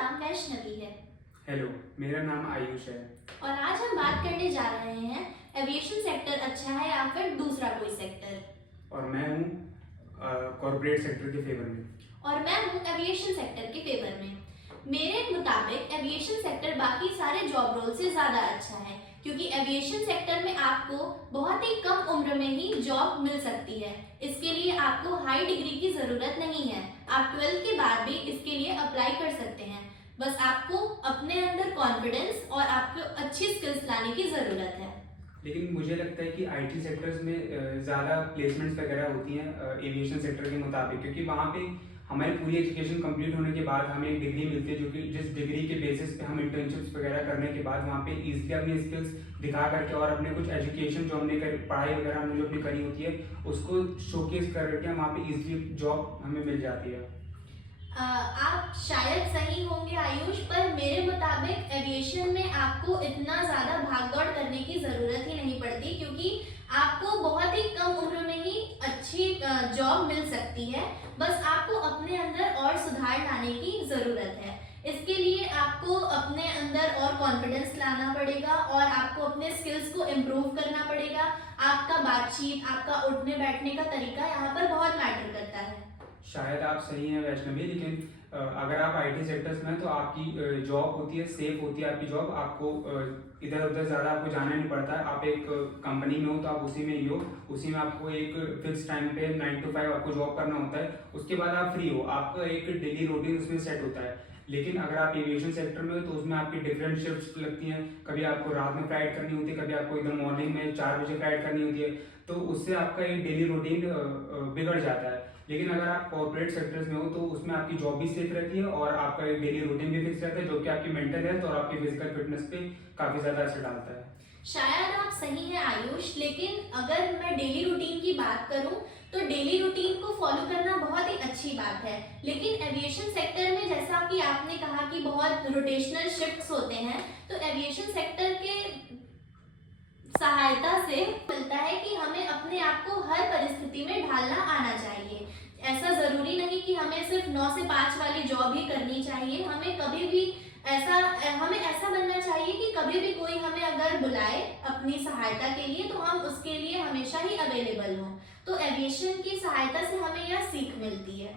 नाम वैष्णवी है। हेलो, मेरा नाम आयुष है। और आज हम बात करने जा रहे हैं एविएशन सेक्टर अच्छा है या फिर दूसरा कोई सेक्टर। और मैं हूँ कॉर्पोरेट सेक्टर के फेवर में। और मैं हूँ एविएशन सेक्टर के फेवर में। मेरे मुताबिक एविएशन सेक्टर बाकी सारे जॉब रोल से ज़्यादा अच्छा है, क्योंकि एविएशन सेक्टर में आपको बहुत ही कम उम्र में ही जॉब मिल सकती है। इसके लिए आपको हाई डिग्री की ज़रूरत नहीं है। आप 12th के बाद भी इसके लिए अप्लाई कर सकते हैं। बस आपको अपने अंदर कॉन्फिडेंस और आपको अच्छी स्किल्स लाने की ज़रूरत है। लेकिन मुझे लगता है कि आईटी सेक्टर्स में ज़्यादा प्लेसमेंट्स वगैरह होती हैं एविएशन सेक्टर के मुताबिक, क्योंकि वहाँ पे हमारी पूरी एजुकेशन कंप्लीट होने के बाद हमें एक डिग्री मिलती है, जो कि जिस डिग्री के बेसिस पे हम इंटर्नशिप्स वगैरह करने के बाद वहाँ पे ईजिली अपनी स्किल्स दिखा करके और अपने कुछ एजुकेशन जो हमने पढ़ाई वगैरह हमने जो अपनी करी होती है उसको शोकेस करके हम वहाँ पे ईजिली जॉब हमें मिल जाती है। आप शायद सही होंगे आयुष, पर मेरे मुताबिक एविएशन में आपको इतना ज़्यादा भागदौड़ करने की ज़रूरत ही नहीं पड़ती, क्योंकि आपको बहुत ही कम उम्र में ही अच्छी जॉब मिल सकती है। बस आपको अपने अंदर और सुधार लाने की ज़रूरत है। इसके लिए आपको अपने अंदर और कॉन्फिडेंस लाना पड़ेगा और आपको अपने स्किल्स को इम्प्रूव करना पड़ेगा। आपका बातचीत, आपका उठने बैठने का तरीका यहाँ पर बहुत मैटर करता है। शायद आप सही हैं वैष्णवी, लेकिन अगर आप आईटी सेक्टर्स में हैं तो आपकी जॉब होती है, सेफ होती है आपकी जॉब। आपको इधर उधर ज़्यादा आपको जाना नहीं पड़ता है। आप एक कंपनी में हो तो आप उसी में ही हो, उसी में आपको एक फिक्स टाइम पे 9 to 5 आपको जॉब करना होता है। उसके बाद आप फ्री हो, आपका एक डेली रूटीन उसमें सेट होता है। लेकिन अगर आप एविएशन सेक्टर में हो तो उसमें आपकी डिफरेंट शिफ्ट्स लगती हैं। कभी आपको रात में फ्लाइट करनी होती है, कभी आपको एकदम मॉर्निंग में 4 बजे फ्लाइट करनी होती है, तो उससे आपका एक डेली रूटीन बिगड़ जाता है। लेकिन अगर आप कॉर्पोरेट सेक्टर्स में हो तो उसमें आपकी जॉब भी सेफ रहती है और आपका एक डेली रूटीन भी फिक्स रहता है, जो कि आपकी मेंटल हेल्थ और आपकी फिजिकल फिटनेस पे काफ़ी ज़्यादा असर डालता है। शायद आप सही हैं आयुष, लेकिन अगर मैं डेली रूटीन की बात करूं तो डेली रूटीन को फॉलो करना बहुत ही अच्छी बात है। लेकिन एविएशन सेक्टर में जैसा कि आपने कहा कि बहुत रोटेशनल शिफ्ट्स होते हैं, तो एविएशन सेक्टर के सहायता से मिलता है कि हमें अपने आप को हर परिस्थिति में ढालना आना चाहिए। ऐसा ज़रूरी नहीं कि हमें सिर्फ 9 से 5 वाली जॉब ही करनी चाहिए। हमें कभी भी हमें ऐसा बनना चाहिए कि कभी भी कोई हमें अगर बुलाए अपनी सहायता के लिए तो हम उसके लिए हमेशा ही अवेलेबल हों। तो एविएशन की सहायता से हमें यह सीख मिलती है।